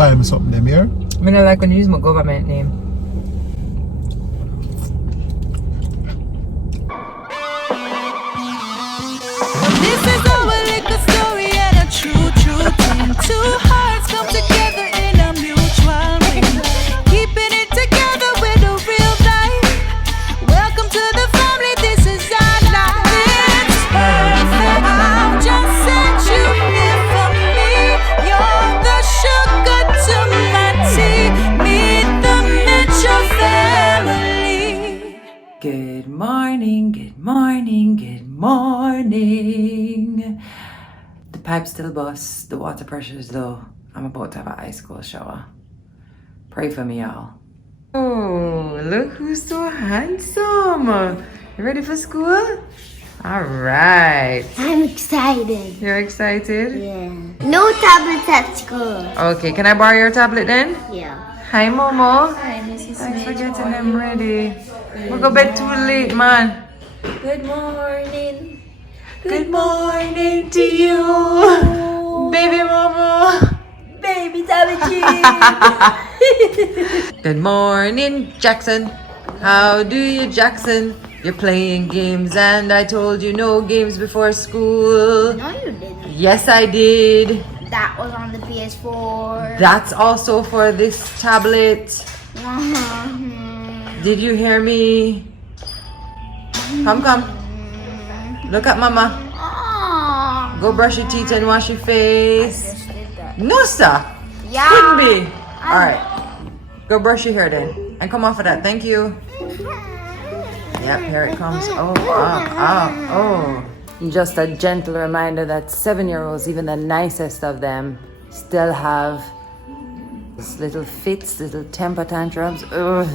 buy me something them here. I don't like when you use my government name. This is our little story and a true thing. Two hearts come together in a mutual ring, keeping it together with a real life. Welcome to the family, this is our life. It's perfect, I'll just set you here for me. You're the sugar to my tea. Meet the Mitchell family. Good morning, good morning, good morning. The pipe's still bust, the water pressure is low. I'm about to have an ice cold shower. Pray for me, y'all. Oh, look who's so handsome. You ready for school? All right. I'm excited. You're excited? Yeah. No tablets at school. Okay, can I borrow your tablet then? Yeah. Hi, MoMo. Hi, Mrs. Thanks for getting them ready. We go bed too late, man. Good morning. Good morning to you, baby MoMo. Baby Tami. Good morning, Jackson. How do you, Jackson? You're playing games and I told you no games before school. No, you didn't. Yes, I did. That was on the PS4. That's also for this tablet. Did you hear me? Come. Look at mama. Aww. Go brush your teeth and wash your face. Just did that. No, sir. Yeah. Couldn't be. All right. Go brush your hair then. And come off of that. Thank you. Yep, here it comes. Oh. Just a gentle reminder that 7-year-olds, even the nicest of them, still have these little fits, little temper tantrums. Ugh.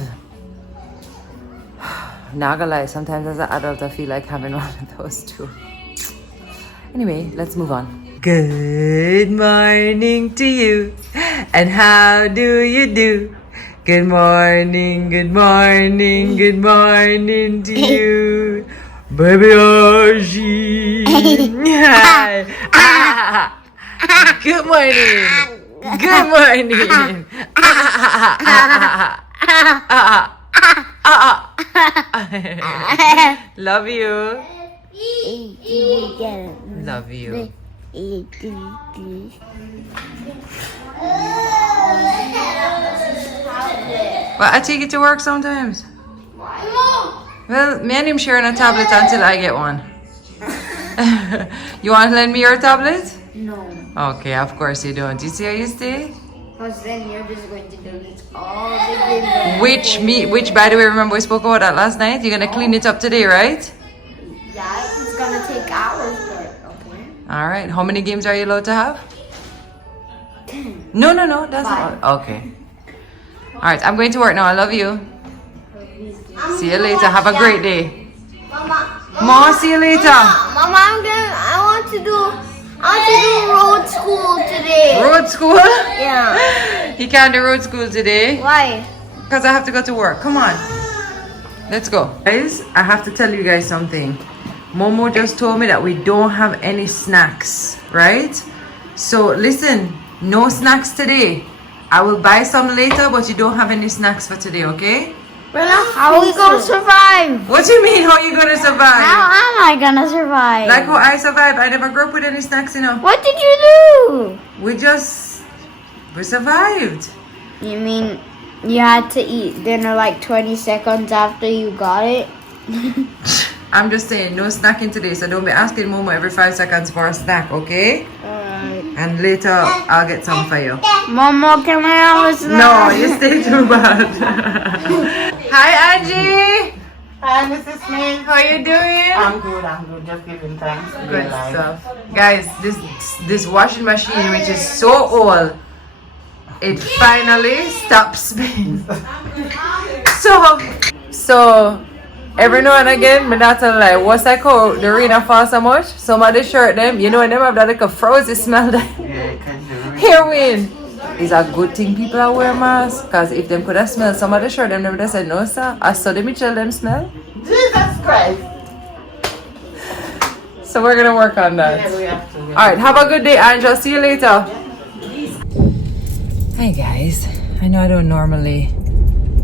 Not gonna lie, sometimes as an adult I feel like having one of those too. Anyway, let's move on. Good morning to you, and how do you do? Good morning, good morning, good morning to you, baby Archie. Good morning, good morning. Love you. Love you. But I take it to work sometimes. Well, me and him sharing a tablet until I get one. You want to lend me your tablet? No. Okay, of course you don't. You see how you stay? Because then you're just going to delete all the games. Which by the way, remember we spoke about that last night? You're gonna clean it up today, right? Yeah, it's gonna take hours, but okay. Alright, how many games are you allowed to have? 10. No, that's not. Okay. Alright, I'm going to work now. I love you. See you later. Have a great day. Mama, see you later. Mama, I want to do road school today. Road school? Yeah. He can't do road school today. Why? Because I have to go to work. Come on. Let's go. Guys, I have to tell you guys something. Momo just told me that we don't have any snacks, right? So listen, no snacks today. I will buy some later, but you don't have any snacks for today, okay? How are we gonna survive? What do you mean, how you gonna survive? How am I gonna survive? Like how I survived. I never grew up with any snacks, you know. What did you do? We survived. You mean you had to eat dinner like 20 seconds after you got it? I'm just saying, no snacking today, so don't be asking Momo every 5 seconds for a snack, okay? Alright. And later, I'll get some for you. Momo, can I have a snack? No, you stay too bad. Hi, Angie. Hi, Mrs. Smith. How you doing? I'm good. Just giving thanks. Good stuff. Guys, this washing machine, which is so old, it finally stops spinning. So every now and again, me not tell lie, what's like how the rain fall so much? Some of the shirt them, you know, them have that like a frozen smell. Yeah, it can do. Here win. It's a good thing people are wearing masks, because if them could have smelled some of the shirt them, they would have said, no sir, I saw them tell them smell. Jesus Christ. So we're gonna work on that. Yeah, we have to. Alright, have a good day, Angel. See you later. Hi guys, I know I don't normally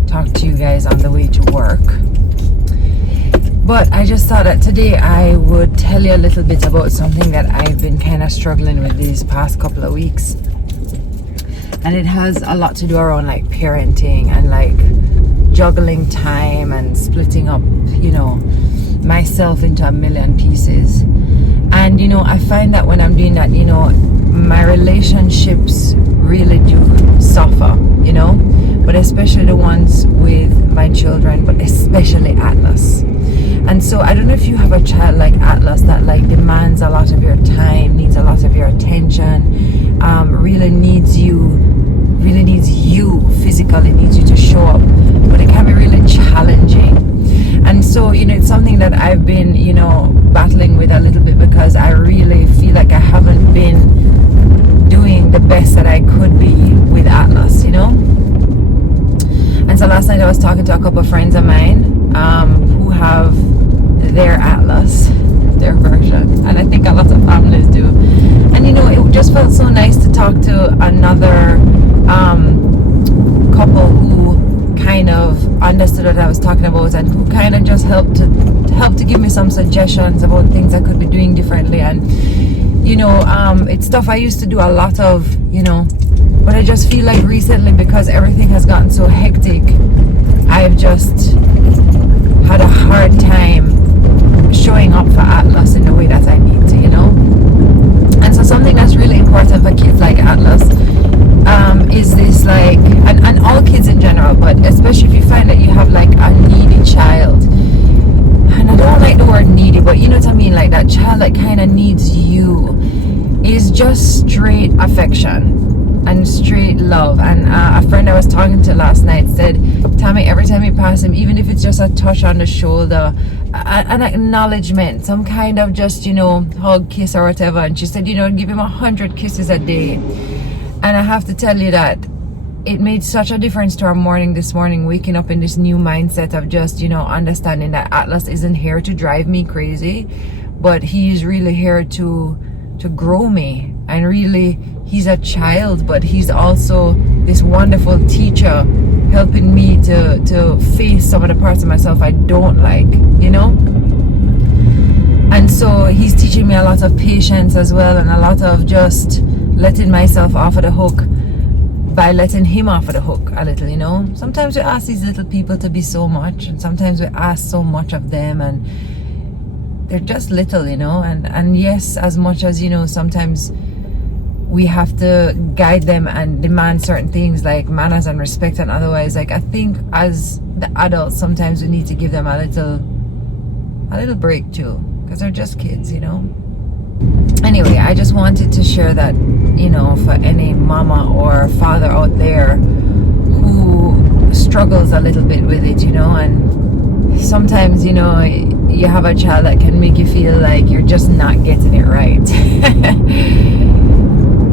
talk to you guys on the way to work, but I just thought that today I would tell you a little bit about something that I've been kind of struggling with these past couple of weeks, and it has a lot to do around like parenting and like juggling time and splitting up, you know, myself into a million pieces. And you know, I find that when I'm doing that, you know, my relationships really do suffer, you know, but especially the ones with my children, but especially Atlas. And so I don't know if you have a child like Atlas that like demands a lot of your time, needs a lot of your attention, really needs you physically, needs you to show up, but it can be really challenging. And so, you know, it's something that I've been, you know, battling with a little bit, because I really feel like I haven't been doing the best that I could be with Atlas, you know. And so last night I was talking to a couple of friends of mine who have their Atlas, their version, and I think a lot of families do. And you know, it just felt so nice to talk to another couple who kind of understood what I was talking about, and who kind of just helped to give me some suggestions about things I could be doing differently. And you know, it's stuff I used to do a lot of, you know, but I just feel like recently, because everything has gotten so hectic, I've just had a hard time showing up for Atlas in the way that I need to, you know. And so something that's really important for kids like Atlas is this, like, and all kids in general, but especially if you find that you have like a needy child, and I don't like the word needy, but you know what I mean, like that child that kind of needs you, is just straight affection and straight love. And a friend I was talking to last night said, Tami, every time you pass him, even if it's just a touch on the shoulder, an acknowledgement, some kind of just, you know, hug, kiss or whatever. And she said, you know, give him 100 kisses a day. And I have to tell you that it made such a difference to our morning this morning, waking up in this new mindset of just, you know, understanding that Atlas isn't here to drive me crazy, but he's really here to grow me. And really, he's a child, but he's also this wonderful teacher, helping me to face some of the parts of myself I don't like, you know. And so he's teaching me a lot of patience as well, and a lot of just letting myself off of the hook by letting him off of the hook a little, you know. Sometimes we ask these little people to be so much, and sometimes we ask so much of them, and they're just little, you know. And yes, as much as, you know, sometimes we have to guide them and demand certain things like manners and respect and otherwise, like I think as the adults sometimes we need to give them a little break too, because they're just kids, you know. Anyway, I just wanted to share that, you know, for any mama or father out there who struggles a little bit with it, you know. And sometimes, you know, you have a child that can make you feel like you're just not getting it right.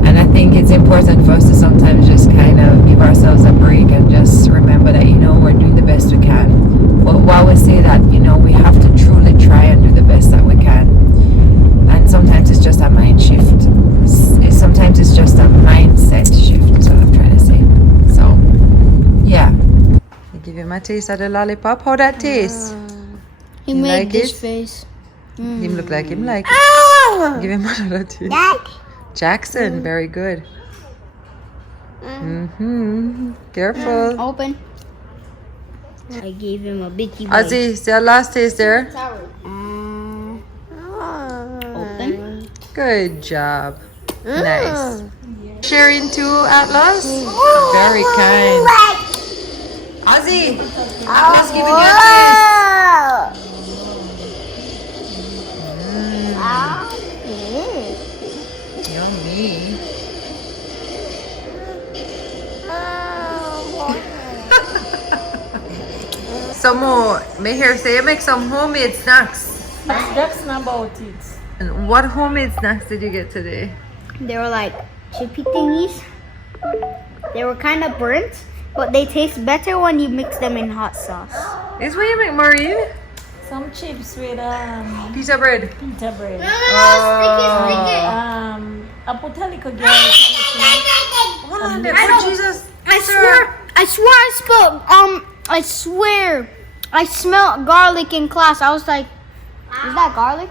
And I think it's important for us to sometimes just kind of give ourselves a break and just remember that, you know, we're doing the best we can. But while we say that, you know, we have to truly try and do the best that we can. And sometimes it's just a mind shift. Sometimes it's just a mindset shift, is what I'm trying to say. So, yeah. I give him a taste of the lollipop. How that taste? He You made like this it? face. Him look like him like it. Give him another taste. Jackson, very good. Careful. Open. I gave him a bitchy bite. Ozzy, say your last taste there. Open. Good job. Nice. Sharing too, Atlas? Very kind. Ozzy, Atlas giving you a taste. Yummy. Some more. May hear say you make some homemade snacks. That's not about it. And what homemade snacks did you get today? They were like chippy thingies. They were kind of burnt, but they taste better when you mix them in hot sauce. Is what you make, Maureen? Some chips with Pita bread. pita bread. Sticky. A botanical girl. on there. I Oh, know. Jesus. I swear I smelled garlic in class. I was like, is that garlic?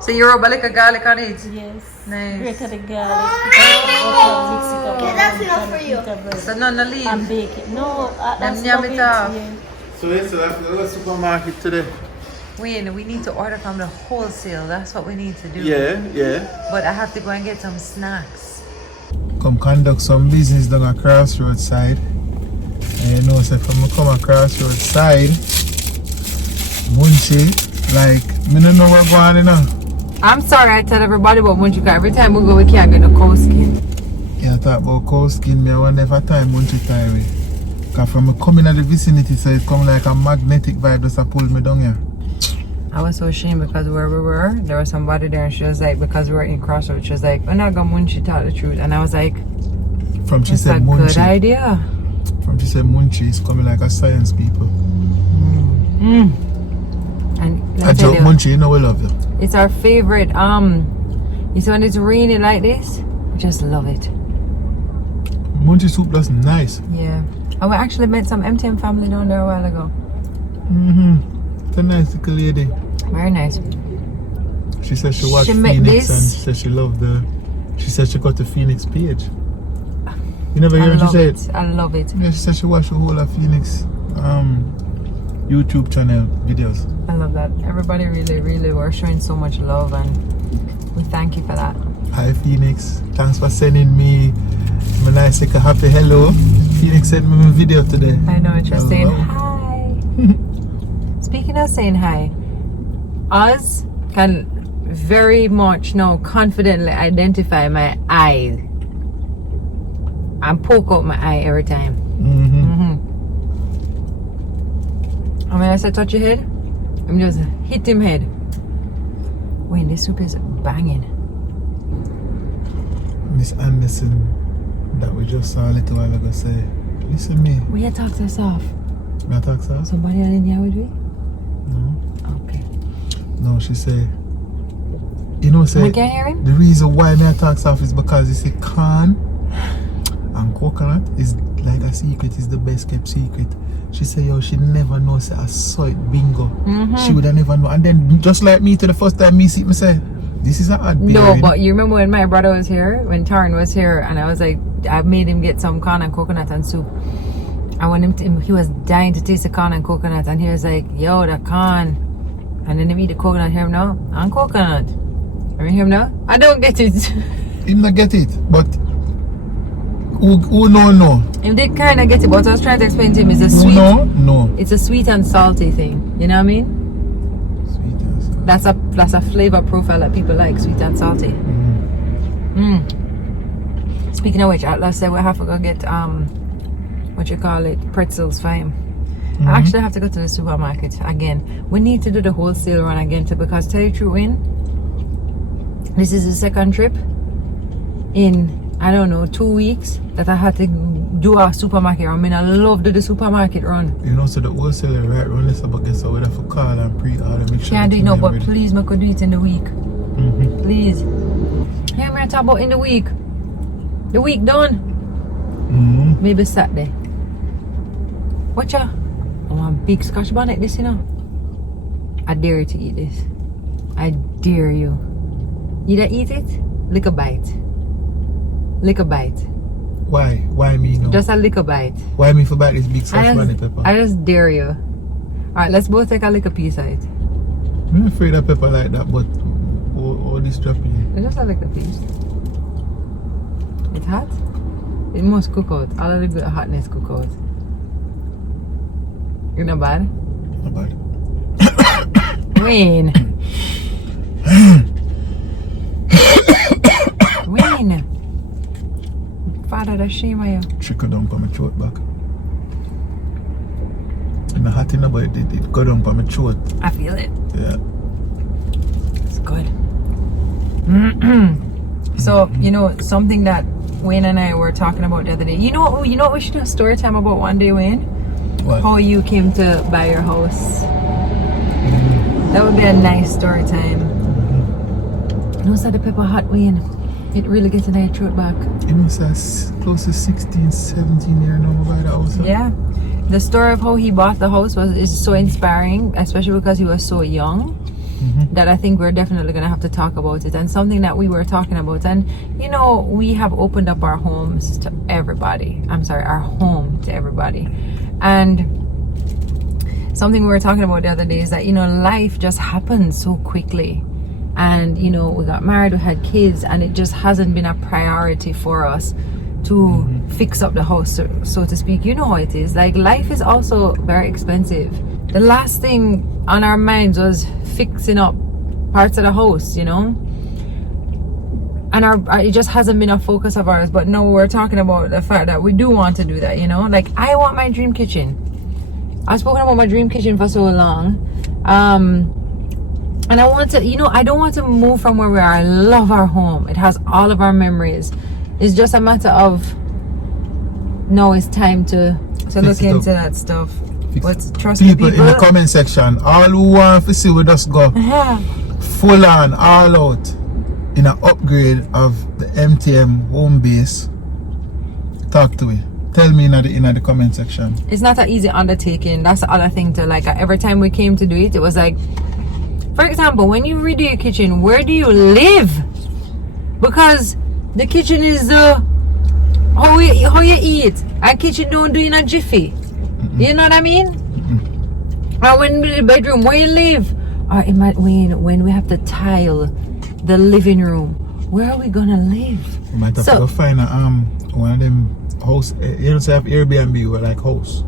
So you rub a lick of garlic on it? Yes. Nice. Grate the garlic. Mix it up. Okay, that's enough for you. So none of leave. And bake it. No, that's Them yum not it it. off. Yeah. So yes, so that's the supermarket today. Wayne, we need to order from the wholesale. That's what we need to do. Yeah. But I have to go and get some snacks. Come conduct some business down a crossroads side. And you know, so from me come across road side, Munchie, like, me don't know what's going on, you know. I'm sorry I tell everybody about Munchie, because every time we go, we can't get no cow skin. Yeah, I talk about cow skin, me I wonder if I time Munchie time with. Because from me coming at the vicinity, so it come like a magnetic vibe just to pull me down here. I was so ashamed because where we were, there was somebody there and she was like, because we were in crossroads, she was like, we're not going to Munchie tell the truth. And I was like, From she it's a said good Munchie. idea. From she said Munchie is coming like a science people. And I let me tell joke you, Munchie, you know we love you. it's our favorite. You see when it's raining like this, we just love it. Munchie soup that's nice. Yeah. And we actually met some MTM family down there a while ago. It's a nice little lady. Very nice. She said she watched She met Phoenix this. and she said she loved she said she got the Phoenix page. You never I hear her love say it. I love it. Yeah, she said she watched the whole of Phoenix YouTube channel videos. I love that. Everybody really were showing so much love and we thank you for that. Hi Phoenix, thanks for sending me my nice like a happy hello. Phoenix sent me a video today. I know, just saying Hello. hi. Speaking of saying hi, Oz can very much now confidently identify my eye and poke out my eye every time. And when I say touch your head, I'm just hit him head. When this soup is banging. Miss Anderson that we just saw a little while ago say, listen me, Will you talk to us off? may I talk to her? Somebody in here with me? No. Okay. No, she say, you know, say We can't hear him? the reason why me attacks off is because you say corn and coconut is like a secret, is the best kept secret. She say, yo, she never know, say I saw it bingo. She would have never know. And then just like me to the first time me see it, me say, this is a odd No, bearing. but you remember when my brother was here, when Taryn was here, and I was like, I made him get some corn and coconut and soup. I want him he was dying to taste the corn and coconut, and he was like, yo, the corn. And then he eat the coconut, hear him now? And coconut. I mean, hear him now? I don't get it. Him not get it, but who no? He did kind of get it, but I was trying to explain to him, it's a Who sweet, no. it's a sweet and salty thing. You know what I mean? Sweet as That's a flavor profile that people like, sweet and salty. Speaking of which, let's say we have to go get what you call it, pretzels for him. I actually have to go to the supermarket again. We need to do the wholesale run again too, because tell you the truth, Win, this is the second trip in I don't know 2 weeks that I had to do a supermarket run. I mean, I love do the supermarket run. You know, so the wholesaler right around this about guess we have to call and pre-order, make sure Can't do it everything now, is but ready. please, me could do it in the week. Please. Hear me talk about in the week. The week done. Maybe Saturday. Watch ya. I want big scotch bonnet this, you know. I dare you to eat this. I dare you. Either eat it, lick a bite. Lick a bite. Why? Why me no? Just a lick a bite. Why me for bite this big sauce bunny pepper? I just dare you. Alright, let's both take a lick a piece of it. I'm afraid of pepper like that, but all this dropping. Just a lick a piece. It's hot? It must cook out. All of the good hotness cook out. You're not bad? Not bad. Wayne. Wayne. Father, the shame of you. Trickle down for my throat back. And the hot in but it go down for my throat. I feel it. Yeah. It's good. So, you know, something that Wayne and I were talking about the other day. You know what we should do a story time about one day, Wayne? What? How you came to buy your house. That would be a nice story time. You know, the pepper hot, Wayne. It really gets in your throat back. You know, it's close to 16, 17 years now by the house. Yeah. The story of how he bought the house is so inspiring, especially because he was so young. That I think we're definitely gonna have to talk about it, and something that we were talking about. And you know, we have opened up our homes to everybody. Our home to everybody. And something we were talking about the other day is that, you know, life just happens so quickly. And you know, we got married, we had kids, and it just hasn't been a priority for us to fix up the house, so to speak. You know how it is. Like, life is also very expensive. The last thing on our minds was fixing up parts of the house, you know, and it just hasn't been a focus of ours. But now we're talking about the fact that we do want to do that, you know. Like, I want my dream kitchen. I've spoken about my dream kitchen for so long, and I want to, you know, I don't want to move from where we are. I love our home. It has all of our memories. It's just a matter of now it's time to look into that stuff. But trust me, people in the comment section, all who want to see we just go full on, all out in an upgrade of the MTM home base. Talk to me. Tell me in the comment section. It's not an easy undertaking. That's the other thing to, like, every time we came to do it, it was like, for example, when you redo your kitchen, where do you live? Because the kitchen is how you eat. A kitchen don't do in a jiffy. You know what I mean? Or when the bedroom, where you live? Or when we have to tile the living room, where are we gonna live? We might have to go find a one of them house. You don't have Airbnb or like house.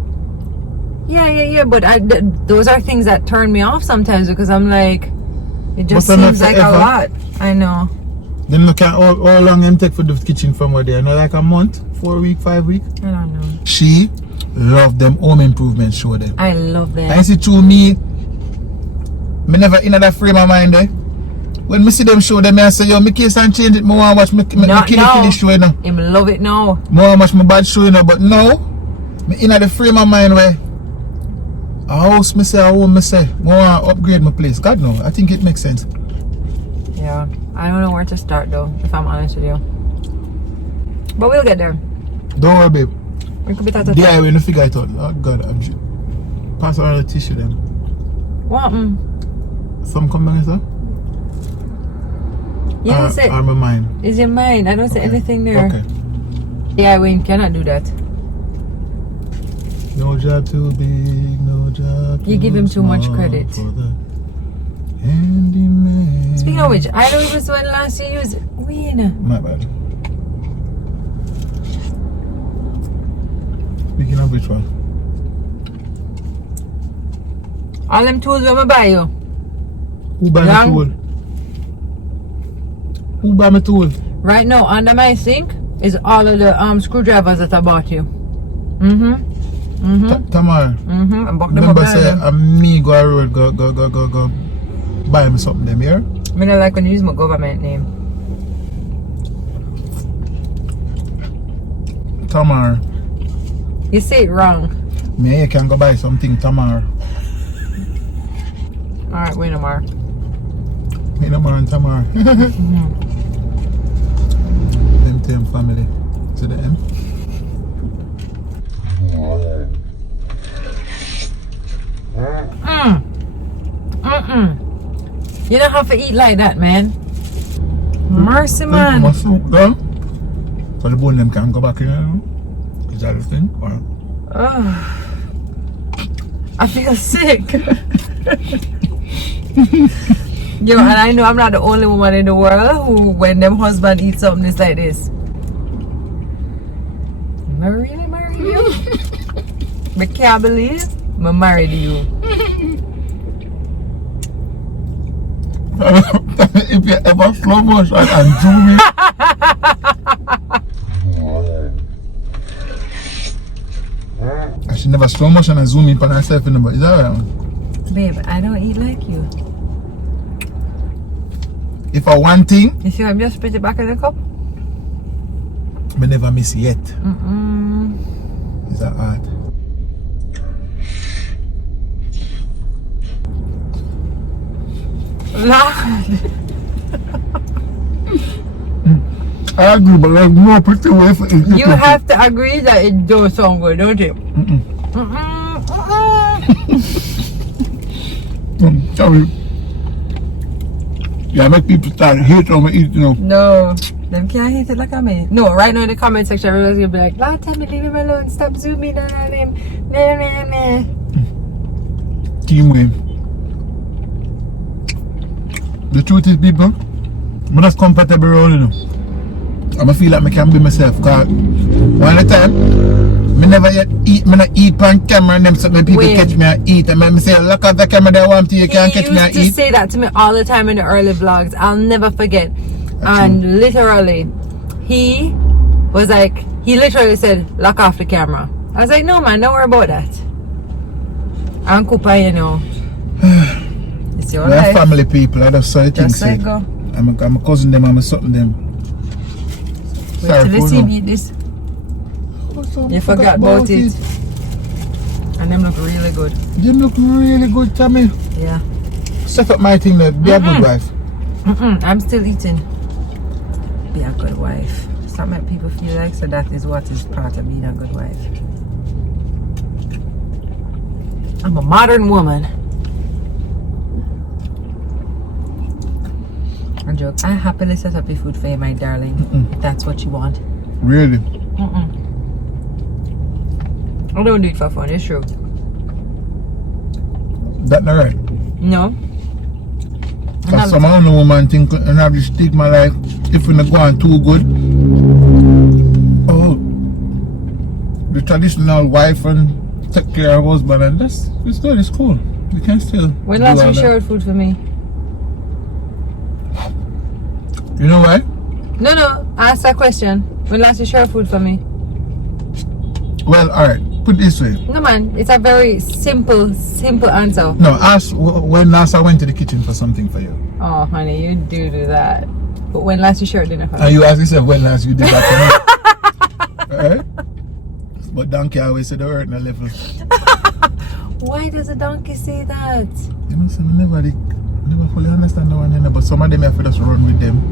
Yeah. But those are things that turn me off sometimes, because I'm like, it just seems like a lot. I know. Then look at how long it take for the kitchen from where they are. Like a month, 4 weeks, 5 weeks. I don't know. She love them home improvement show them. I love them. I see through me never in that frame of mind there. When me see them show them, I say, yo, me case and change it. Me want to watch me kill show you know. Him love it now. Me want to watch my bad show you know. But now, me in the frame of mind where a house me say, a home me say, me want to upgrade my place. God no, I think it makes sense. Yeah, I don't know where to start though, if I'm honest with you. But we'll get there. Don't worry, babe. We could be that. Yeah, we're gonna figure it out. Oh God, pass around the tissue then. What? Some come back, sir? You don't say. Or my mind. Is your mind? I don't say anything there. Okay. Yeah, we cannot do that. No job too big, no job too You give him too much small credit. for the handyman. Speaking of which, I don't even see when last you used it. My bad. Speaking of which one? All them tools we buy you. Who buy my tool? Who buy my tool? Right now, under my sink is all of the screwdrivers that I bought you. Tamar. And buck them Remember up say there. me go a road go buy me something them here? I don't like when you use my government name. Tamar. You say it wrong. Me you can go buy something Tamar. Alright, wait no more. Me no more and Tamar. MTM family. To the end. You don't have to eat like that, man. Mercy, man. So the bone them can go back in, you know? Is that the thing? Or? I feel sick. Yo, and I know I'm not the only woman in the world who, when them husband eats something, it's like this. Am I really married you? I can't believe I married you. If you ever slow motion and zoom in. I should never slow motion and zoom in on herself in the body. Is that right? Babe, I don't eat like you. If I one thing, You see, I'm just put it back in the cup. I never miss yet. Is that hard? Lord. I agree, but there's no pretty way for it. You have to agree that it does sound good, don't you? Sorry. Yeah, make people start hate on me eat, you know. No, them can't hate it like I mean. No, right now in the comment section, everyone's gonna be like, "Lord, tell me, leave him alone. Stop zooming in on him." Nah. Team win. The truth is, people, I'm not comfortable around, you know. I feel like I can be myself. Cause one at a time, I never yet eat. I not eat on camera and them so when people catch me and eat. And I say, look at the camera that want to, you can't catch me and eat. He used to say that to me all the time in the early vlogs. I'll never forget. And literally, he was like, he literally said, lock off the camera. I was like, no man, don't worry about that. I'm Cooper, you know. It's your We're life. family people, I just say things. Just let go. I'm a cousin them, I'm a something them. Wait till they see me eat this. You forgot about it. And them look really good. Them look really good, Tami. Yeah. Set up my thing there, be a good wife. I'm still eating. Be a good wife. Stop making people feel like so that is what is part of being a good wife. I'm a modern woman. I joke. I happily set up your food for you, my darling. If that's what you want. Really? I don't do it for fun, it's true. That not right. No. Because some other woman think and have the stigma like if we're not going too good. Oh, the traditional wife and take care of husband and that's it's good, it's cool. You can still. When do last all you that. shared food for me? You know why? No, ask that question. When last you shared food for me? Well, alright, put it this way. No man, it's a very simple answer. No, ask when last I went to the kitchen for something for you. Oh honey, you do that. But when last you shared dinner for me? And you ask yourself when last you did that for me. Alright? But donkey always said the earth no level. Why does a donkey say that? You know, so I never fully understand that one, but some of them have to just run with them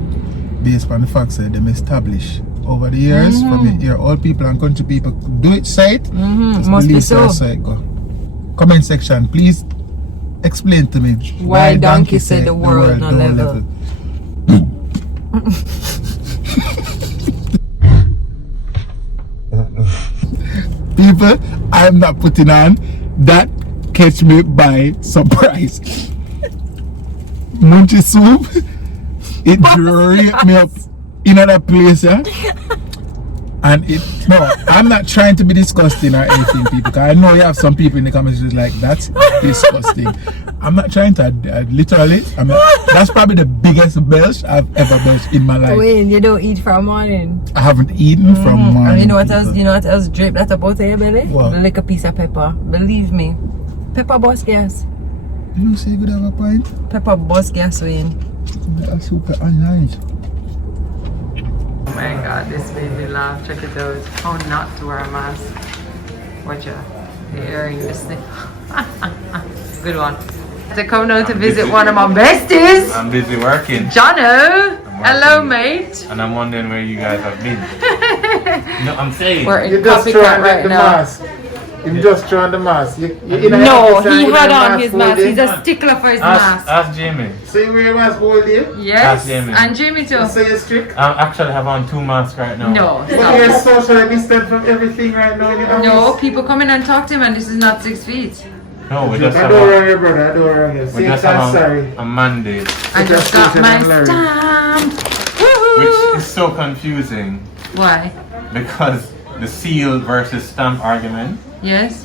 based on the fact that them establish over the years from here, all people and country people do it side. Must be so. Side go. Comment section, please explain to me Why donkey said the world no level. People, I'm not putting on that catch me by surprise. Munchy soup, it raped me up in another place, yeah? And no, I'm not trying to be disgusting or anything, people, because I know you have some people in the comments who's like, that's disgusting. I'm not trying to, literally, that's probably the biggest belch I've ever belched in my life. Wait, you don't eat from morning? I haven't eaten from morning. And you know what else drip that about your belly? What? Like a piece of pepper. Believe me. Pepper bus gas. You know, say you could have a pint? Pepper bus gas, Wayne. That's super nice. Oh my god, this made me laugh. Check it out. How not to wear a mask. Watch out. The earring, this thing. Good one. To come now to visit one of my besties. I'm busy working. Jono. Hello, mate. And I'm wondering where you guys have been. No, I'm saying. We're in You just trying copycat to right the now. mask. You just trying the mask. No, he had on his mask. He's a stickler for his mask. Ask Jamie. So you wear a mask all day? Yes. Ask Jamie. And Jamie too. So you're strict? I actually have on 2 masks right now. No. But you're socially distant from everything right now in your office. No, people come in and talk to him and this is not 6 feet. No, we I just have don't on, wrong you, brother. I don't wrong you. we Say just I'm have sorry. on a mandate, I just got my Larry. stamp. which Woohoo! is so confusing Why? because the seal versus stamp argument, Yes?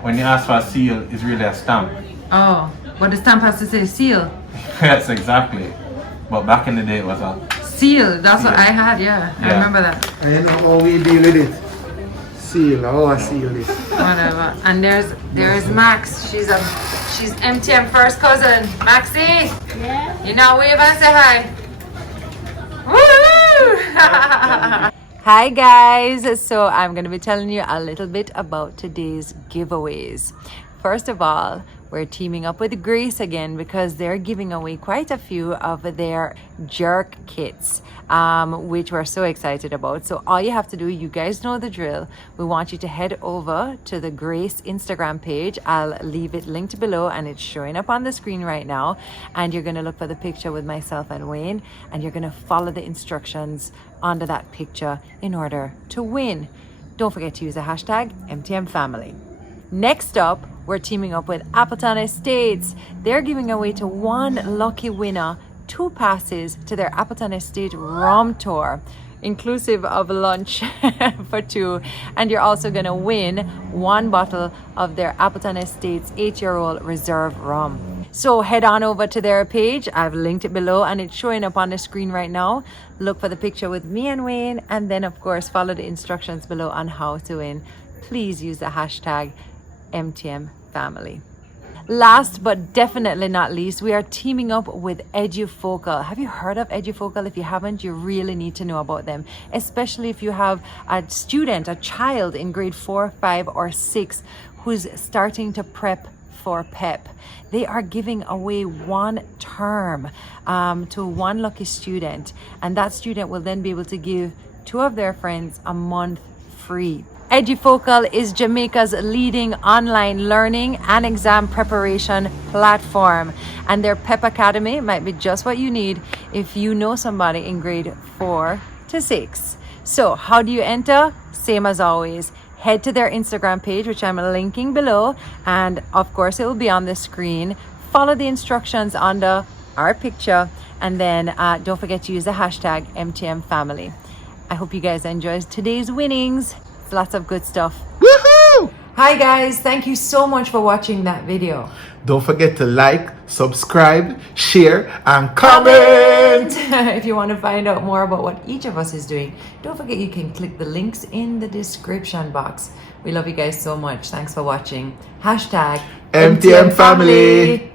when you ask for a seal, is really a stamp. Oh, but the stamp has to say seal. Yes, exactly. But back in the day, it was a Seal, that's what Seal. I had, yeah. I Yeah. remember that. And you know how we deal with it. Seal, how I seal this. Whatever. And there's Max. She's MTM first cousin. Maxie! Yeah. You know, wave and say hi. Woo! Hi guys! So I'm going to be telling you a little bit about today's giveaways. first of all, we're teaming up with Grace again because they're giving away quite a few of their jerk kits, which we're so excited about. So all you have to do, you guys know the drill. We want you to head over to the Grace Instagram page. I'll leave it linked below and it's showing up on the screen right now. And you're going to look for the picture with myself and Wayne, and you're going to follow the instructions under that picture in order to win. Don't forget to use the hashtag MTMFamily. Next up, we're teaming up with Appleton Estates. They're giving away to one lucky winner 2 passes to their Appleton Estate Rum Tour, inclusive of lunch for 2. And you're also going to win 1 bottle of their Appleton Estates 8-year-old reserve rum. So head on over to their page. I've linked it below and it's showing up on the screen right now. Look for the picture with me and Wayne, and then of course follow the instructions below on how to win. Please use the hashtag MTMFamily. Last but definitely not least, we are teaming up with Edufocal. Have you heard of Edufocal? If you haven't, you really need to know about them, especially if you have a student, a child in grade 4, 5, or 6 who's starting to prep for PEP. They are giving away 1 term to 1 lucky student, and that student will then be able to give 2 of their friends a month free. Edufocal is Jamaica's leading online learning and exam preparation platform, and their PEP Academy might be just what you need if you know somebody in grade 4 to 6. So how do you enter? Same as always. Head to their Instagram page, which I'm linking below, and of course it will be on the screen. Follow the instructions under our picture, and then don't forget to use the hashtag MTMFamily. I hope you guys enjoyed today's winnings. It's lots of good stuff. Woohoo! Hi guys, thank you so much for watching that video. Don't forget to like, subscribe, share, and comment. If you want to find out more about what each of us is doing, don't forget you can click the links in the description box. We love you guys so much. Thanks for watching. Hashtag MTM Family.